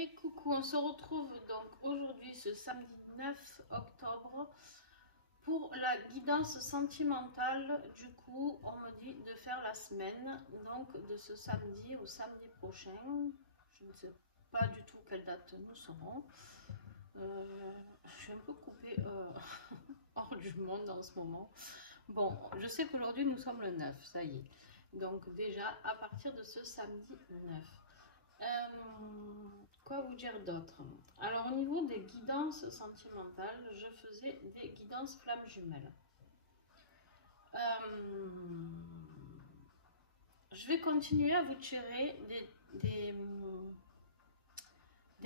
Et coucou, on se retrouve donc aujourd'hui ce samedi 9 octobre pour la guidance sentimentale. Du coup, on me dit de faire la semaine, donc de ce samedi au samedi prochain. Je ne sais pas du tout quelle date nous serons. Je suis un peu coupée hors du monde en ce moment. Bon, je sais qu'aujourd'hui nous sommes le 9, ça y est. Donc déjà à partir de ce samedi 9. Quoi vous dire d'autre? Alors au niveau des guidances sentimentales, je faisais des guidances flammes jumelles. Je vais continuer à vous tirer des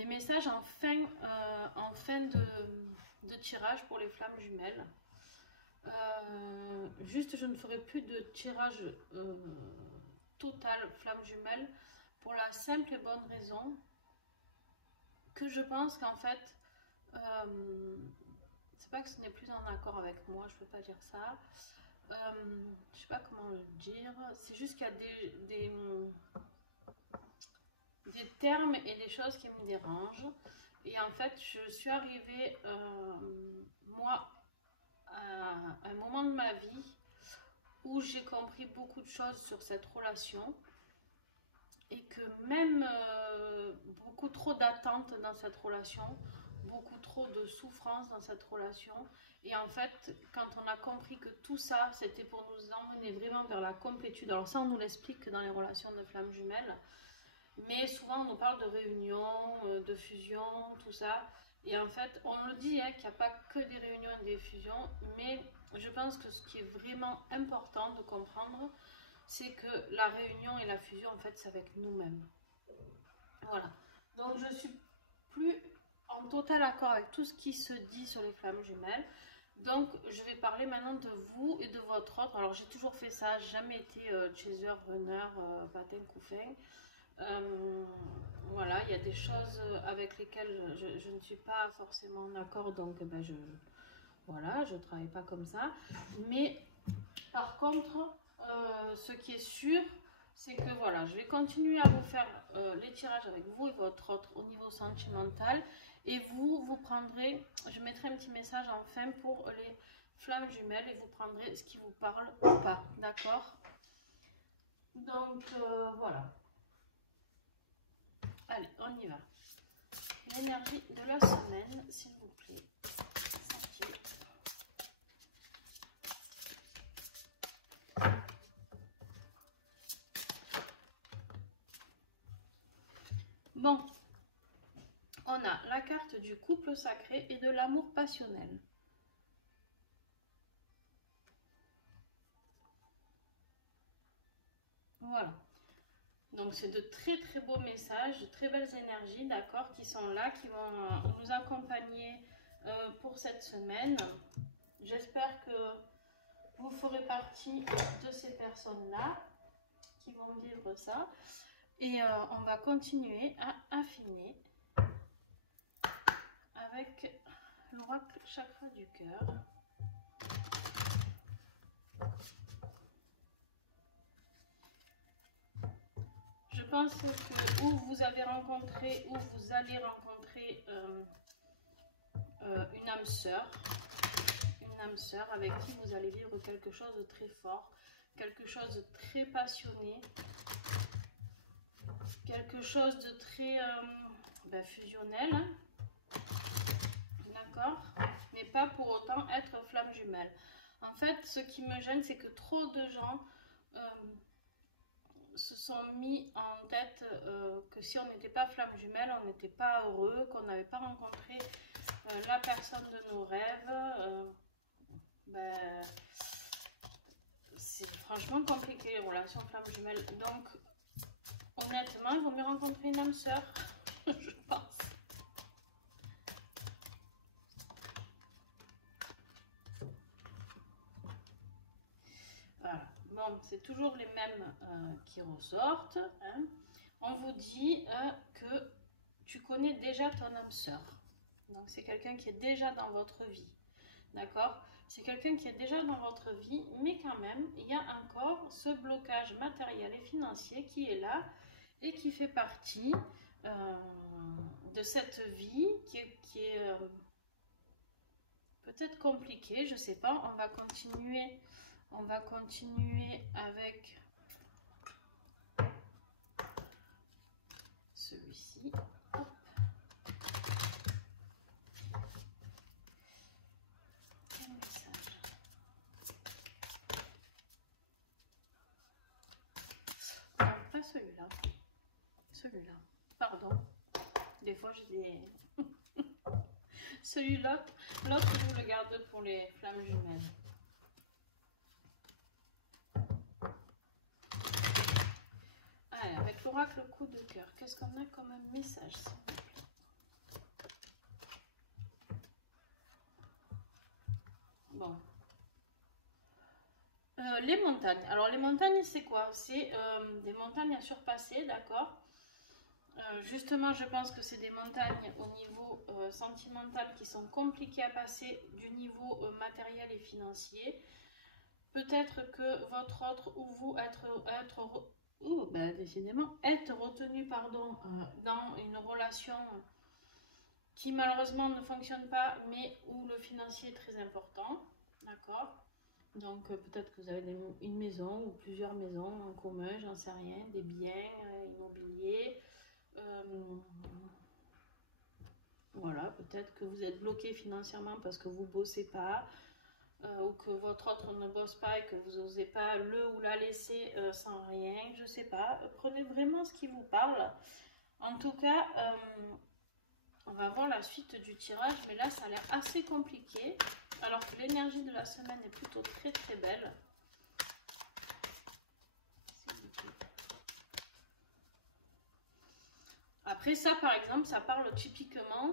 messages en fin de tirage pour les flammes jumelles. Juste je ne ferai plus de tirage total flammes jumelles pour la simple et bonne raison que je pense qu'en fait c'est pas que ce n'est plus en accord avec moi, je peux pas dire ça, je sais pas comment le dire, c'est juste qu'il y a des termes et des choses qui me dérangent, et en fait je suis arrivée moi à un moment de ma vie où j'ai compris beaucoup de choses sur cette relation, et que même beaucoup trop d'attentes dans cette relation, beaucoup trop de souffrance dans cette relation, et en fait quand on a compris que tout ça c'était pour nous emmener vraiment vers la complétude, alors ça on nous l'explique dans les relations de flammes jumelles, mais souvent on nous parle de réunion, de fusion, tout ça, et en fait on le dit hein, qu'il n'y a pas que des réunions et des fusions, mais je pense que ce qui est vraiment important de comprendre, c'est que la réunion et la fusion, en fait, c'est avec nous-mêmes. Voilà. Donc, je suis plus en total accord avec tout ce qui se dit sur les flammes jumelles. Donc, je vais parler maintenant de vous et de votre autre. Alors, j'ai toujours fait ça. J'ai jamais été chaser, runner, patin, couffin. Voilà, il y a des choses avec lesquelles je ne suis pas forcément d'accord. Donc, ben, voilà, je ne travaille pas comme ça. Mais, par contre... ce qui est sûr, c'est que voilà, je vais continuer à vous faire les tirages avec vous et votre autre au niveau sentimental, et vous prendrez, je mettrai un petit message en fin pour les flammes jumelles, et vous prendrez ce qui vous parle ou pas, d'accord? Donc voilà, allez, on y va. L'énergie de la semaine, s'il vous plaît. Bon, on a la carte du couple sacré et de l'amour passionnel. Voilà. Donc c'est de très très beaux messages, de très belles énergies, d'accord, qui sont là, qui vont nous accompagner pour cette semaine. J'espère que vous ferez partie de ces personnes-là qui vont vivre ça. Et on va continuer à affiner avec l'oracle chakra du cœur. Je pense que où vous avez rencontré, où vous allez rencontrer une âme sœur avec qui vous allez vivre quelque chose de très fort, quelque chose de très passionné, quelque chose de très fusionnel, hein, d'accord, mais pas pour autant être flamme jumelle. En fait, ce qui me gêne, c'est que trop de gens se sont mis en tête que si on n'était pas flamme jumelle, on n'était pas heureux, qu'on n'avait pas rencontré la personne de nos rêves. Ben, c'est franchement compliqué les relations flamme jumelle. Donc, honnêtement, il vaut mieux rencontrer une âme sœur, je pense. Voilà. Bon, c'est toujours les mêmes qui ressortent. Hein. On vous dit que tu connais déjà ton âme sœur. Donc, c'est quelqu'un qui est déjà dans votre vie. D'accord? C'est quelqu'un qui est déjà dans votre vie, mais quand même, il y a encore ce blocage matériel et financier qui est là et qui fait partie de cette vie qui est peut-être compliquée, je sais pas. On va continuer avec celui-ci. Celui-là. Celui-là. Pardon. Des fois, j'ai des... Celui-là, l'autre, je vous le garde pour les flammes jumelles. Allez, avec l'oracle coup de cœur, qu'est-ce qu'on a comme un message, s'il vous plaît? Bon. Les montagnes. Alors, les montagnes, c'est quoi? C'est des montagnes à surpasser, d'accord? Justement, je pense que c'est des montagnes au niveau sentimental qui sont compliquées à passer du niveau matériel et financier. Peut-être que votre autre ou vous décidément, être retenu pardon, dans une relation qui malheureusement ne fonctionne pas, mais où le financier est très important. D'accord? Donc peut-être que vous avez une maison ou plusieurs maisons en commun, j'en sais rien, des biens immobiliers. Voilà, peut-être que vous êtes bloqué financièrement parce que vous ne bossez pas ou que votre autre ne bosse pas et que vous n'osez pas le ou la laisser sans rien, je ne sais pas. Prenez vraiment ce qui vous parle. En tout cas, on va voir la suite du tirage, mais là, ça a l'air assez compliqué, alors que l'énergie de la semaine est plutôt très très belle. Après ça, par exemple, ça parle typiquement,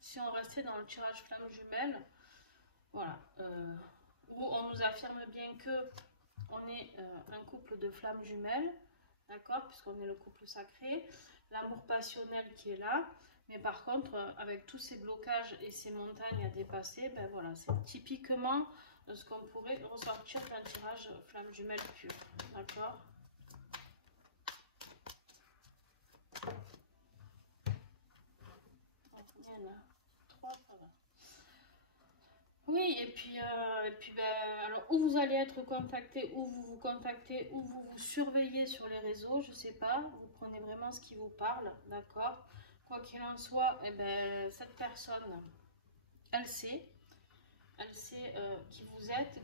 si on restait dans le tirage flamme jumelle, voilà, où on nous affirme bien que on est un couple de flammes jumelles, d'accord, puisqu'on est le couple sacré, l'amour passionnel qui est là, mais par contre, avec tous ces blocages et ces montagnes à dépasser, ben voilà, c'est typiquement ce qu'on pourrait ressortir d'un tirage flamme jumelle pure, d'accord. Il y en a 3, ça va. Oui, et puis ben, alors, où vous allez être contacté, où vous vous contactez, où vous vous surveillez sur les réseaux, je sais pas, vous prenez vraiment ce qui vous parle, d'accord. Quoi qu'il en soit, eh ben, cette personne, elle sait qui vous êtes,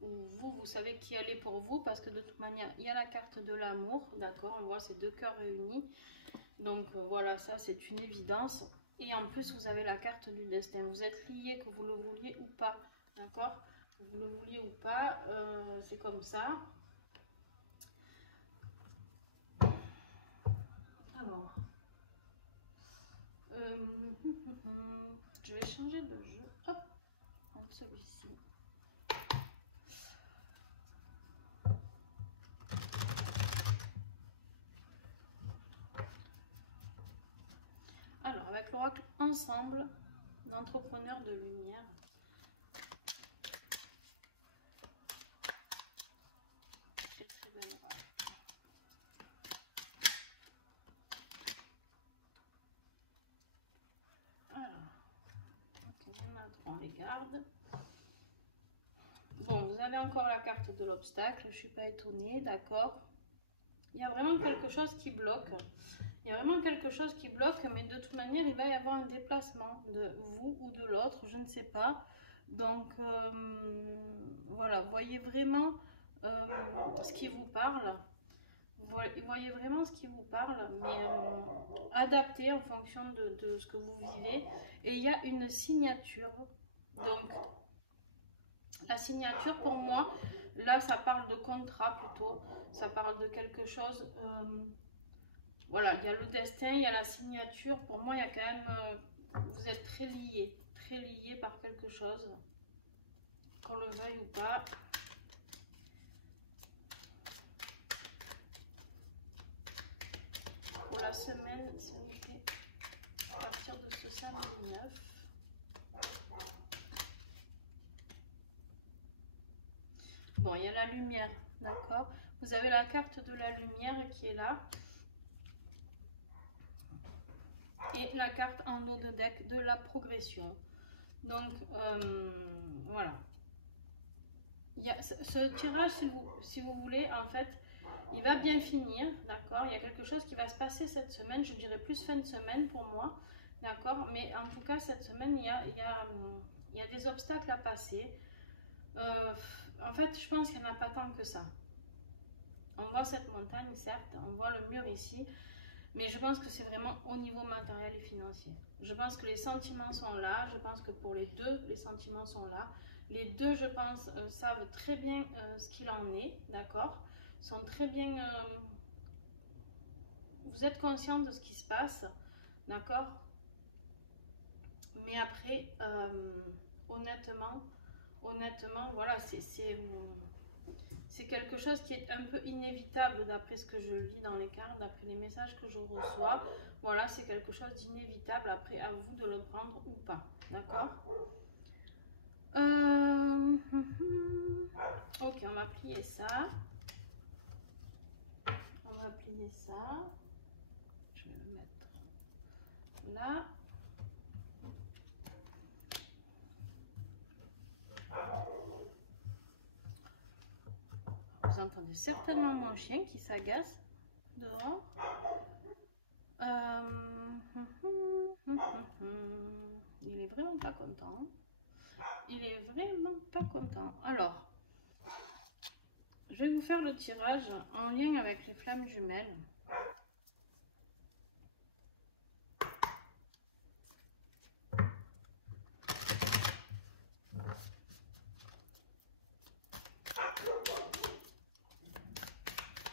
ou vous savez qui elle est pour vous, parce que de toute manière, il y a la carte de l'amour, d'accord, on voit ces deux cœurs réunis, donc voilà, ça c'est une évidence. Et en plus, vous avez la carte du destin. Vous êtes lié, que vous le vouliez ou pas. D'accord? Que vous le vouliez ou pas, c'est comme ça. Alors, je vais changer de jeu. Hop, entre celui-ci. Alors, avec l'oracle ensemble d'entrepreneurs de lumière. Très très belle oracle. Alors, ok, on les garde. Bon, vous avez encore la carte de l'obstacle, je ne suis pas étonnée, d'accord. Il y a vraiment quelque chose qui bloque. Il y a vraiment quelque chose qui bloque, mais de toute manière, il va y avoir un déplacement de vous ou de l'autre, je ne sais pas. Donc, voilà, voyez vraiment ce qui vous parle. Voyez vraiment ce qui vous parle, mais adapté en fonction de ce que vous vivez. Et il y a une signature. Donc, la signature, pour moi, là, ça parle de contrat plutôt. Ça parle de quelque chose... voilà, il y a le destin, il y a la signature. Pour moi, il y a quand même... vous êtes très liés par quelque chose. Qu'on le veuille ou pas. Pour la semaine, c'est noté à partir de ce samedi 9. Bon, il y a la lumière, d'accord? Vous avez la carte de la lumière qui est là. Et la carte en haut de deck de la progression. Donc voilà. Il y a ce tirage, si vous voulez, en fait, il va bien finir, d'accord. Il y a quelque chose qui va se passer cette semaine, je dirais plus fin de semaine pour moi, d'accord. Mais en tout cas, cette semaine, il y a des obstacles à passer. En fait, je pense qu'il n'y en a pas tant que ça. On voit cette montagne, certes, on voit le mur ici, mais je pense que c'est vraiment au niveau matériel et financier. Je pense que les sentiments sont là, je pense que pour les deux, les sentiments sont là. Les deux, je pense, savent très bien ce qu'il en est, d'accord? Sont très bien... vous êtes conscient de ce qui se passe, d'accord? Mais après, honnêtement, voilà, c'est quelque chose qui est un peu inévitable d'après ce que je lis dans les cartes, d'après les messages que je reçois. Voilà, c'est quelque chose d'inévitable. Après, à vous de le prendre ou pas. D'accord? Ok, on va plier ça. On va plier ça. Je vais le mettre là. Vous entendez certainement mon chien qui s'agace dehors. Il est vraiment pas content. Il est vraiment pas content. Alors, je vais vous faire le tirage en lien avec les flammes jumelles.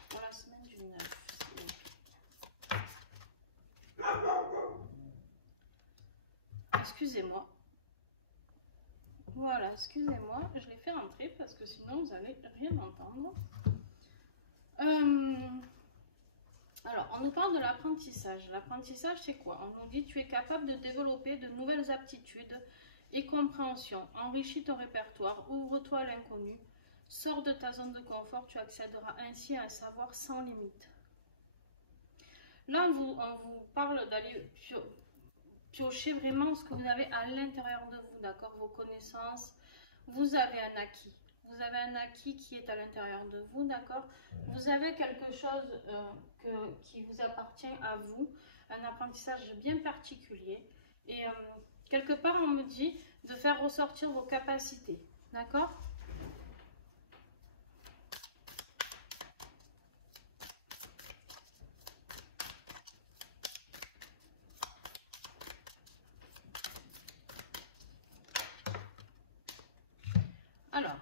Pour la semaine du 9. Excusez-moi. Voilà, excusez-moi, je l'ai fait rentrer parce que sinon vous n'allez rien entendre. Alors, on nous parle de l'apprentissage. L'apprentissage, c'est quoi? On nous dit tu es capable de développer de nouvelles aptitudes et compréhension. Enrichis ton répertoire, ouvre-toi à l'inconnu, sors de ta zone de confort, tu accéderas ainsi à un savoir sans limite. Là, on vous parle d'aller piocher vraiment ce que vous avez à l'intérieur de vous, d'accord? Vos connaissances, vous avez un acquis. Vous avez un acquis qui est à l'intérieur de vous, d'accord? Vous avez quelque chose qui vous appartient à vous, un apprentissage bien particulier. Et quelque part, on me dit de faire ressortir vos capacités, d'accord? Alors,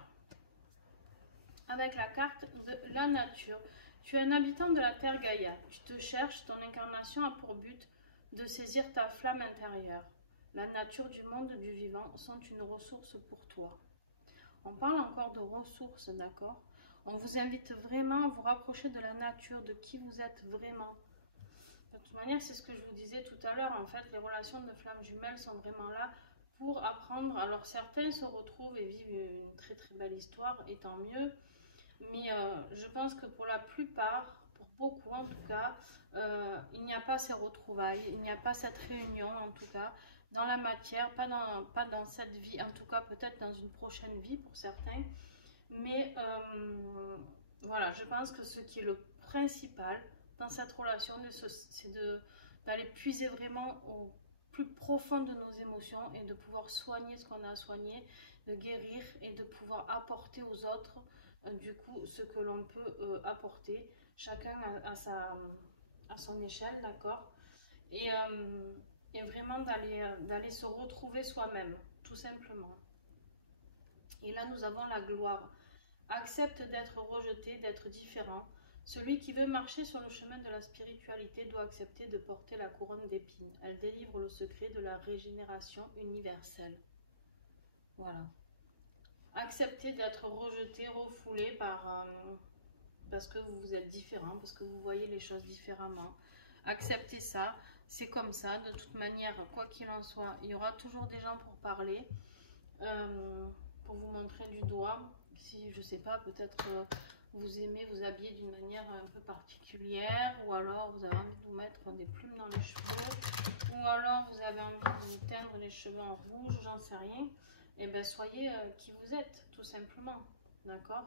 avec la carte de la nature, tu es un habitant de la terre Gaïa. Tu te cherches, ton incarnation a pour but de saisir ta flamme intérieure. La nature du monde du vivant sont une ressource pour toi. On parle encore de ressources, d'accord? On vous invite vraiment à vous rapprocher de la nature, de qui vous êtes vraiment. De toute manière, c'est ce que je vous disais tout à l'heure. En fait, les relations de flammes jumelles sont vraiment là pour apprendre. Alors, certains se retrouvent et vivent une très très belle histoire, et tant mieux. Mais je pense que pour la plupart, pour beaucoup en tout cas, il n'y a pas ces retrouvailles, il n'y a pas cette réunion en tout cas dans la matière, pas dans cette vie, en tout cas peut-être dans une prochaine vie pour certains. Mais voilà, je pense que ce qui est le principal dans cette relation, c'est d'aller puiser vraiment au plus profond de nos émotions et de pouvoir soigner ce qu'on a à soigner, de guérir et de pouvoir apporter aux autres du coup ce que l'on peut apporter, chacun à son échelle, d'accord, et vraiment d'aller se retrouver soi-même, tout simplement. Et là nous avons la gloire. Accepte d'être rejeté, d'être différent. Celui qui veut marcher sur le chemin de la spiritualité doit accepter de porter la couronne d'épines. Elle délivre le secret de la régénération universelle. Voilà. Acceptez d'être rejeté, refoulé parce que vous êtes différent, parce que vous voyez les choses différemment. Acceptez ça, c'est comme ça. De toute manière, quoi qu'il en soit, il y aura toujours des gens pour parler, pour vous montrer du doigt. Si, je sais pas, peut-être vous aimez vous habiller d'une manière un peu particulière, ou alors vous avez envie de vous mettre des plumes dans les cheveux, ou alors les cheveux en rouge, j'en sais rien, et bien soyez qui vous êtes, tout simplement, d'accord?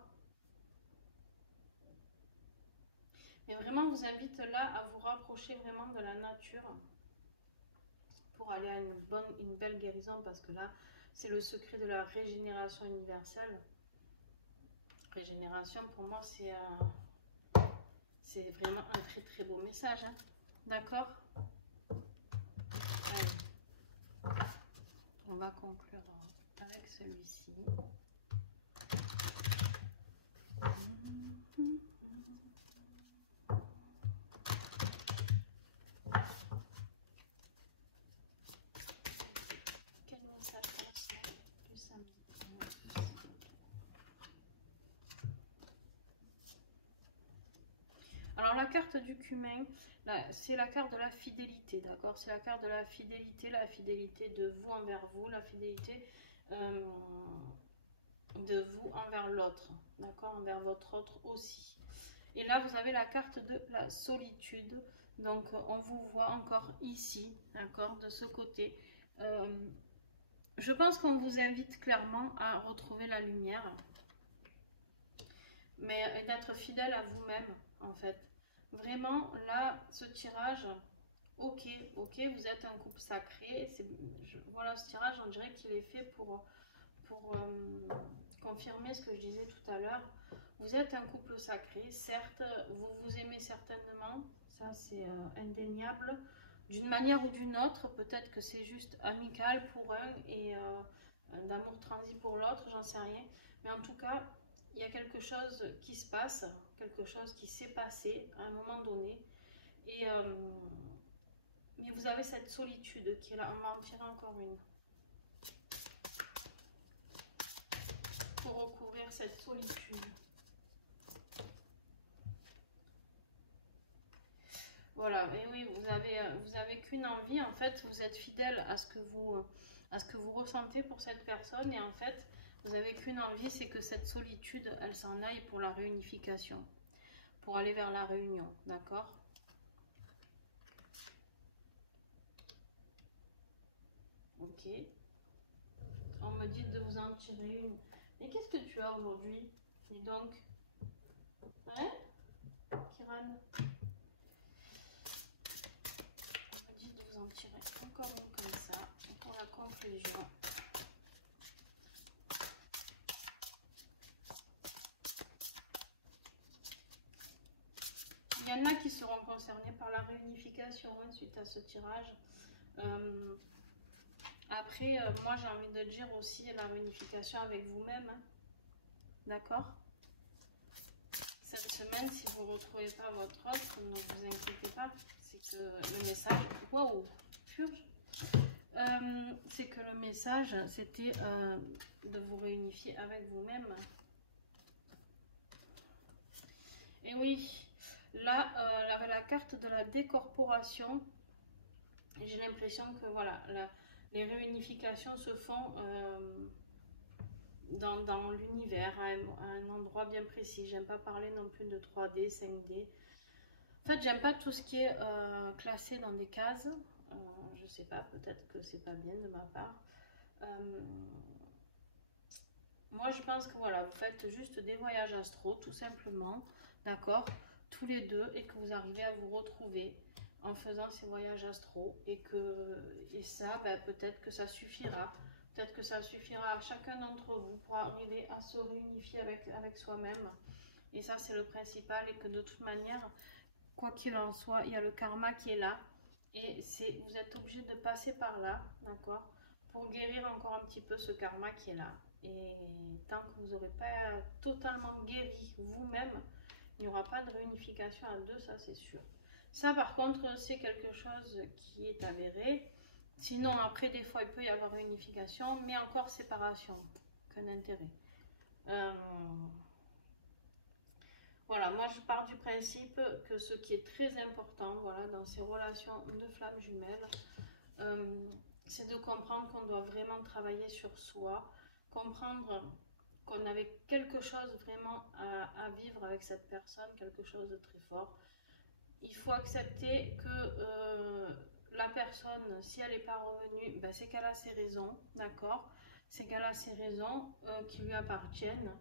Mais vraiment, je vous invite là à vous rapprocher vraiment de la nature pour aller à une belle guérison, parce que là, c'est le secret de la régénération universelle. Régénération, pour moi, c'est vraiment un très très beau message, hein. D'accord? Allez, on va conclure avec celui-ci. Quel message du samedi? Alors la carte du cumin, c'est la carte de la fidélité, d'accord? C'est la carte de la fidélité de vous envers vous, la fidélité de vous envers l'autre, d'accord? Envers votre autre aussi. Et là, vous avez la carte de la solitude. Donc, on vous voit encore ici, d'accord? De ce côté. Je pense qu'on vous invite clairement à retrouver la lumière. Mais d'être fidèle à vous-même, en fait. Vraiment, là, ce tirage, ok, vous êtes un couple sacré. Voilà, ce tirage, on dirait qu'il est fait pour confirmer ce que je disais tout à l'heure. Vous êtes un couple sacré, certes, vous vous aimez certainement, ça c'est indéniable, d'une manière ou d'une autre. Peut-être que c'est juste amical pour un et d'amour transi pour l'autre, j'en sais rien. Mais en tout cas, il y a quelque chose qui se passe, quelque chose qui s'est passé à un moment donné. Et, mais vous avez cette solitude qui est là. On va en tirer encore une. Pour recouvrir cette solitude. Voilà, et oui, vous avez qu'une envie, en fait, vous êtes fidèle à ce que vous ressentez pour cette personne, et en fait, vous avez qu'une envie, c'est que cette solitude, elle s'en aille pour la réunification, pour aller vers la réunion, d'accord? Ok. On me dit de vous en tirer une. Mais qu'est-ce que tu as aujourd'hui? Dis donc. Hein, Kiran? En tirer encore une comme ça pour la conclusion. Il y en a qui seront concernés par la réunification suite à ce tirage. Après, moi j'ai envie de dire aussi la réunification avec vous-même, hein. D'accord? Cette semaine, si vous ne retrouvez pas votre autre, ne vous inquiétez pas, c'est que le message... Waouh, purge. C'est que le message, c'était de vous réunifier avec vous-même. Et oui, là, la carte de la décorporation, j'ai l'impression que voilà, les réunifications se font dans l'univers, à un endroit bien précis. J'aime pas parler non plus de 3D, 5D. En fait, j'aime pas tout ce qui est classé dans des cases. Je sais pas, peut-être que c'est pas bien de ma part. Moi, je pense que voilà, vous faites juste des voyages astro, tout simplement, d'accord, tous les deux, et que vous arrivez à vous retrouver en faisant ces voyages astro, et ça, ben, peut-être que ça suffira. Peut-être que ça suffira à chacun d'entre vous pour arriver à se réunifier avec soi-même. Et ça, c'est le principal, et que de toute manière, quoi qu'il en soit, il y a le karma qui est là. Et vous êtes obligé de passer par là, d'accord, pour guérir encore un petit peu ce karma qui est là. Et tant que vous n'aurez pas totalement guéri vous-même, il n'y aura pas de réunification à deux, ça c'est sûr. Ça par contre, c'est quelque chose qui est avéré. Sinon, après, des fois, il peut y avoir réunification, mais encore séparation. Qu'un intérêt. Voilà, moi je pars du principe que ce qui est très important, voilà, dans ces relations de flammes jumelles, c'est de comprendre qu'on doit vraiment travailler sur soi, comprendre qu'on avait quelque chose vraiment à vivre avec cette personne, quelque chose de très fort. Il faut accepter que personne, si elle n'est pas revenue, ben, c'est qu'elle a ses raisons, d'accord? C'est qu'elle a ses raisons qui lui appartiennent.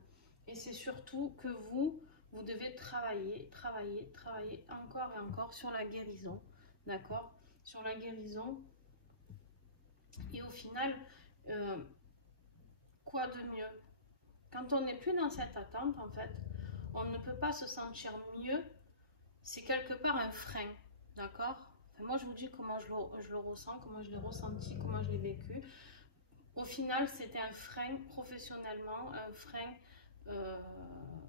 Et c'est surtout que vous devez travailler, travailler, travailler encore et encore sur la guérison, d'accord? Sur la guérison. Et au final, quoi de mieux? Quand on n'est plus dans cette attente, en fait, on ne peut pas se sentir mieux. C'est quelque part un frein, d'accord? Enfin, moi, je vous dis comment je le ressens, comment je l'ai ressenti, comment je l'ai vécu. Au final, c'était un frein professionnellement, un frein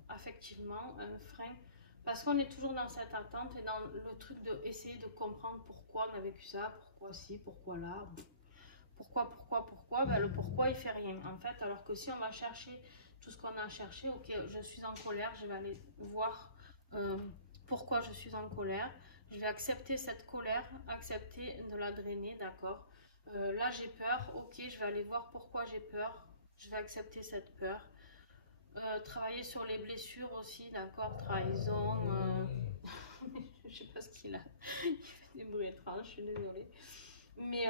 affectivement, un frein parce qu'on est toujours dans cette attente et dans le truc d'essayer de comprendre pourquoi on a vécu ça, pourquoi ci, pourquoi là, pourquoi, ben, le pourquoi il fait rien en fait, alors que si on va chercher tout ce qu'on a cherché, ok, je suis en colère, je vais aller voir pourquoi je suis en colère, je vais accepter cette colère, accepter de la drainer, d'accord. Là j'ai peur, ok, je vais aller voir pourquoi j'ai peur, je vais accepter cette peur. Travailler sur les blessures aussi, d'accord, trahison, je sais pas ce qu'il a, il fait des bruits étranges, je suis désolée. Mais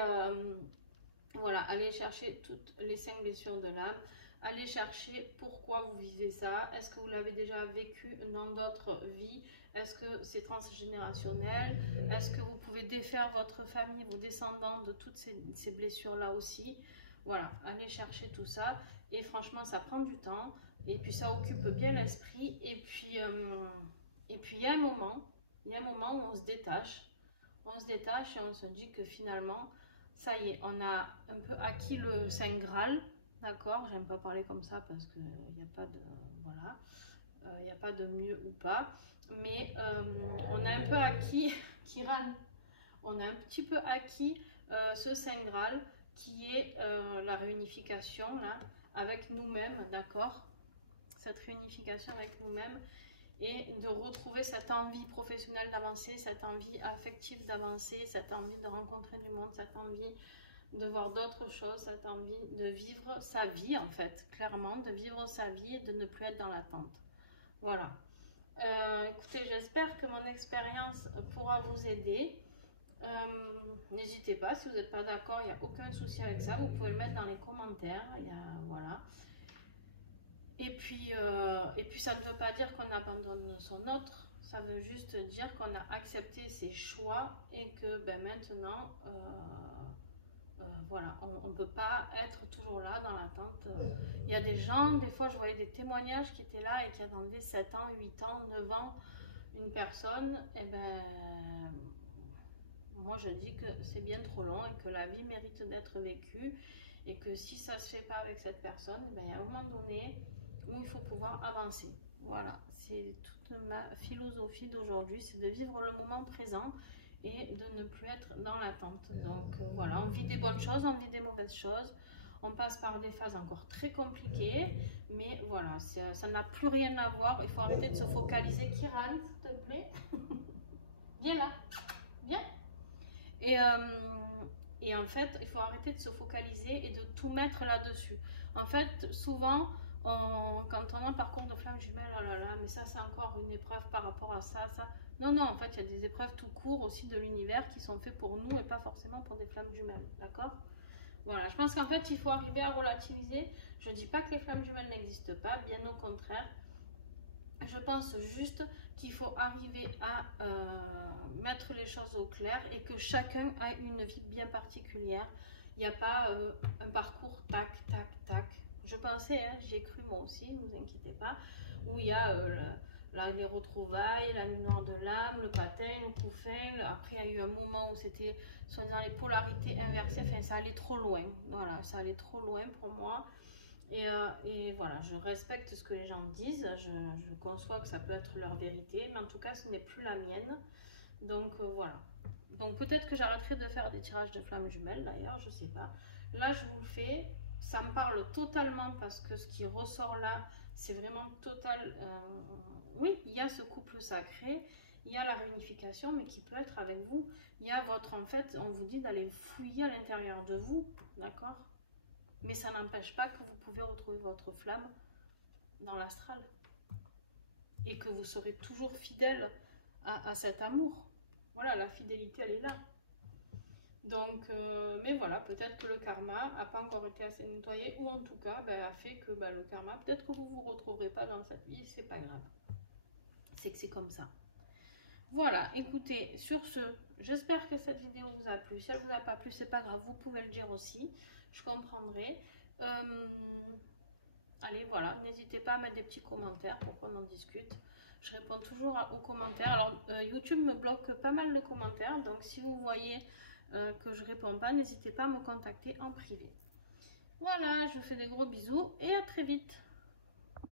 voilà, allez chercher toutes les 5 blessures de l'âme, allez chercher pourquoi vous vivez ça, est-ce que vous l'avez déjà vécu dans d'autres vies, est-ce que c'est transgénérationnel, est-ce que vous pouvez défaire votre famille, vos descendants de toutes ces blessures-là aussi. Voilà, allez chercher tout ça, et franchement ça prend du temps, et puis ça occupe bien l'esprit, et puis il y a un moment où on se détache et on se dit que finalement, ça y est, on a un peu acquis le Saint Graal, d'accord, j'aime pas parler comme ça parce qu'il n'y a pas de, voilà, il n'y a pas de mieux ou pas, mais on a un peu acquis, Kiran, on a un petit peu acquis ce Saint Graal qui est la réunification là, avec nous-mêmes, d'accord, cette réunification avec nous-mêmes, et de retrouver cette envie professionnelle d'avancer, cette envie affective d'avancer, cette envie de rencontrer du monde, cette envie de voir d'autres choses, cette envie de vivre sa vie en fait, clairement, de vivre sa vie et de ne plus être dans l'attente. Voilà. Écoutez, j'espère que mon expérience pourra vous aider. N'hésitez pas, si vous n'êtes pas d'accord, il n'y a aucun souci avec ça, vous pouvez le mettre dans les commentaires, voilà. Et puis ça ne veut pas dire qu'on abandonne son autre, ça veut juste dire qu'on a accepté ses choix et que ben, maintenant, voilà, on ne peut pas être toujours là dans l'attente. Il y a des gens, des fois je voyais des témoignages qui étaient là et qui attendaient 7 ans, 8 ans, 9 ans une personne, et ben moi je dis que c'est bien trop long et que la vie mérite d'être vécue et que si ça ne se fait pas avec cette personne, ben, il y a un moment donné où il faut pouvoir avancer. Voilà, c'est toute ma philosophie d'aujourd'hui, c'est de vivre le moment présent et de ne plus être dans l'attente. Donc voilà, on vit des bonnes choses, on vit des mauvaises choses, on passe par des phases encore très compliquées, mais voilà, ça n'a plus rien à voir, il faut arrêter de se focaliser. Kiran, s'il te plaît, viens là, viens. Et en fait, il faut arrêter de se focaliser et de tout mettre là-dessus. En fait, souvent, quand on a un parcours de flamme jumelle, oh là là, mais ça c'est encore une épreuve par rapport à ça, ça. Non, non, en fait, il y a des épreuves tout court aussi de l'univers qui sont faites pour nous et pas forcément pour des flammes jumelles, d'accord? Voilà, je pense qu'en fait, il faut arriver à relativiser. Je ne dis pas que les flammes jumelles n'existent pas, bien au contraire. Je pense juste qu'il faut arriver à mettre les choses au clair et que chacun a une vie bien particulière. Il n'y a pas un parcours tac, tac, tac. Je pensais, hein, j'y ai cru moi aussi, ne vous inquiétez pas, où il y a les retrouvailles, la nuit noire de l'âme, le patin, le couffin. Après, il y a eu un moment où c'était soi-disant les polarités inversées. Enfin, ça allait trop loin. Voilà, ça allait trop loin pour moi. Et voilà, je respecte ce que les gens disent, je conçois que ça peut être leur vérité, mais en tout cas, ce n'est plus la mienne. Donc voilà. Donc peut-être que j'arrêterai de faire des tirages de flammes jumelles, d'ailleurs, je sais pas. Là, je vous le fais. Ça me parle totalement parce que ce qui ressort là, c'est vraiment total. Oui, il y a ce couple sacré, il y a la réunification, mais qui peut être avec vous. Il y a votre, en fait, on vous dit d'aller fouiller à l'intérieur de vous, d'accord? Mais ça n'empêche pas que vous pouvez retrouver votre flamme dans l'astral. Et que vous serez toujours fidèle à cet amour. Voilà, la fidélité, elle est là. Donc, mais voilà, peut-être que le karma n'a pas encore été assez nettoyé, ou en tout cas a fait que le karma, peut-être que vous ne vous retrouverez pas dans cette vie, c'est pas grave. C'est que c'est comme ça. Voilà, écoutez, sur ce, j'espère que cette vidéo vous a plu. Si elle vous a pas plu, c'est pas grave, vous pouvez le dire aussi, je comprendrai. Allez, voilà, n'hésitez pas à mettre des petits commentaires pour qu'on en discute. Je réponds toujours aux commentaires. Alors, YouTube me bloque pas mal de commentaires, donc si vous voyez que je réponds pas, n'hésitez pas à me contacter en privé. Voilà, je vous fais des gros bisous et à très vite.